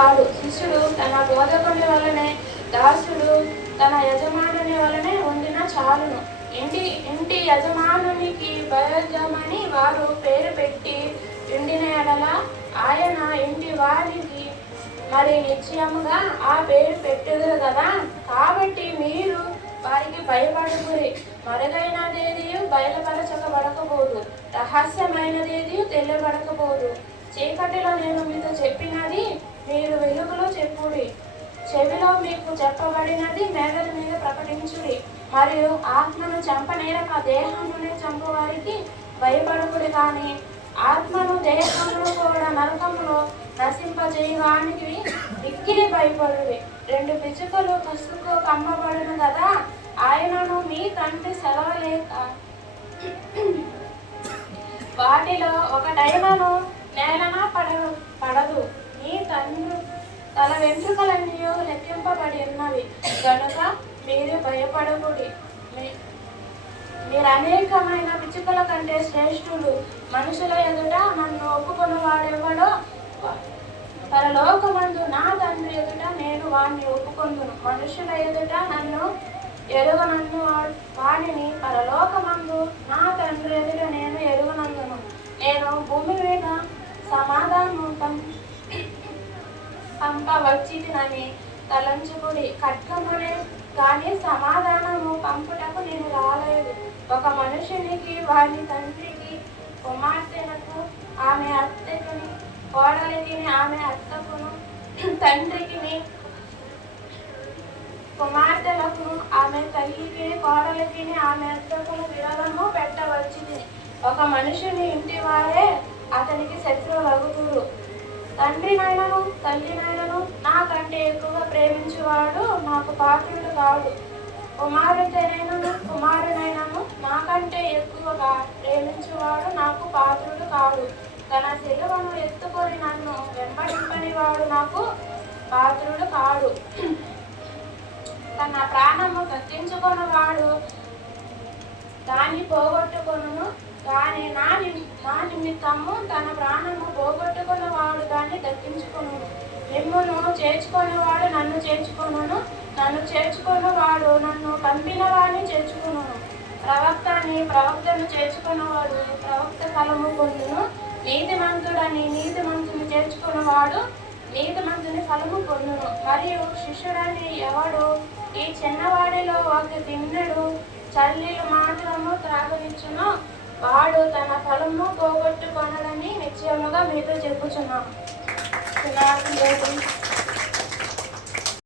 కాదు. శిష్యుడు తన బోధకుని వలనే, దాసుడు తన యజమానుని వలనే ఉండిన చాలును. ఇంటి యజమానునికి బయజమని వారు పేరు పెట్టి ఉండిన ఎడల ఆయన ఇంటి వారికి మరి నిశ్చయముగా ఆ పేరు పెట్టుదురు కదా. కాబట్టి మీరు వారికి భయపడుకురి. మరుగైనదేది బయలుపరచబడకపోదు, రహస్యమైనదేది తెలియబడకపోదు. చీకటిలో నేను మీతో చెప్పినది మీరు వెలుగులో చెప్పుడి, చెవిలో మీకు చెప్పబడినది మేఘల మీద ప్రకటించుడి. మరియు ఆత్మను చంపనేరక దేహముని చంపువారికి భయపడకుడి, కానీ ఆత్మను దేహమును కూడా నరకములో నశింపజేయడానికి మిక్కిలి భయపడుడి. 2 పిచ్చుకలు కసుకు కమ్మబడును కదా, ఆయనను మీ తండ్రి సెలవలేక వాటిలో ఒకటైనను నేలన పడదు. మీ తండ్రి తల వెంట్రుకలన్నీ లెక్కింపబడి ఉన్నవి కనుక మీరు భయపడకుడి. మీరు అనేకమైన పిచ్చుకల కంటే శ్రేష్ఠులు. మనుషుల ఎదుట నన్ను ఒప్పుకొని వాడెవడో పరలోకమందు నా తండ్రి ఎదుట నేను వాడిని ఒప్పుకొందును. మనుషుల ఎదుట నన్ను ఎరుగనన్ను వాడిని పరలోకమందు నా తండ్రి ఎదుట నేను ఎరుగనందును. నేను భూమి మీద సమాధానం పంపవచ్చినని తలంచుకుడి. ఖడ్గమునే కానీ సమాధానము పంపుటకు నేను రాలేదు. ఒక మనుషునికి వాని తండ్రికి, కుమార్తెలకు ఆమె అత్తకుని, కోడలికి ఆమె అత్తకును, తండ్రికి కుమార్తెలకు ఆమె తల్లికి, కోడలికి ఆమె అత్తకును విరోధము పెట్టవచ్చింది. ఒక మనుషుని ఇంటి వారే అతనికి శత్రువులగుదురు. తండ్రినైనను తల్లినైనను నాకంటే ఎక్కువగా ప్రేమించువాడు నాకు పాత్రుడు కాడు. కుమారునైనను నాకంటే ఎక్కువగా ప్రేమించువాడు నాకు పాత్రుడు కాడు. తన శిలువను ఎత్తుకొని నన్ను వెంబడింపని వాడు నాకు పాత్రుడు కాడు. తన ప్రాణము దక్కించుకొనివాడు దాన్ని పోగొట్టుకొనును, కానీ నా నిమిత్తము తన ప్రాణము పోగొట్టుకున్నవాడు దాన్ని దక్కించుకొనును. మిమ్మును చేర్చుకునేవాడు నన్ను చేర్చుకొనును, నన్ను చేర్చుకున్నవాడు నన్ను పంపిన వాడిని చేర్చుకొనును. ప్రవక్తను చేర్చుకున్నవాడు ప్రవక్త ఫలము పొందును. నీతిమంతుని చేర్చుకున్నవాడు నీతిమంతుని ఫలము పొందును. మరియు శిష్యుడని ఎవడు ఈ చిన్నవాడిలో ఒక తిన్నడు చల్లీలు మాత్రము త్రాగనిచ్చునో వాడు తన ఫలము పోగొట్టుకొనడని నిశ్చయముగా మీతో చెప్పుచున్నాను.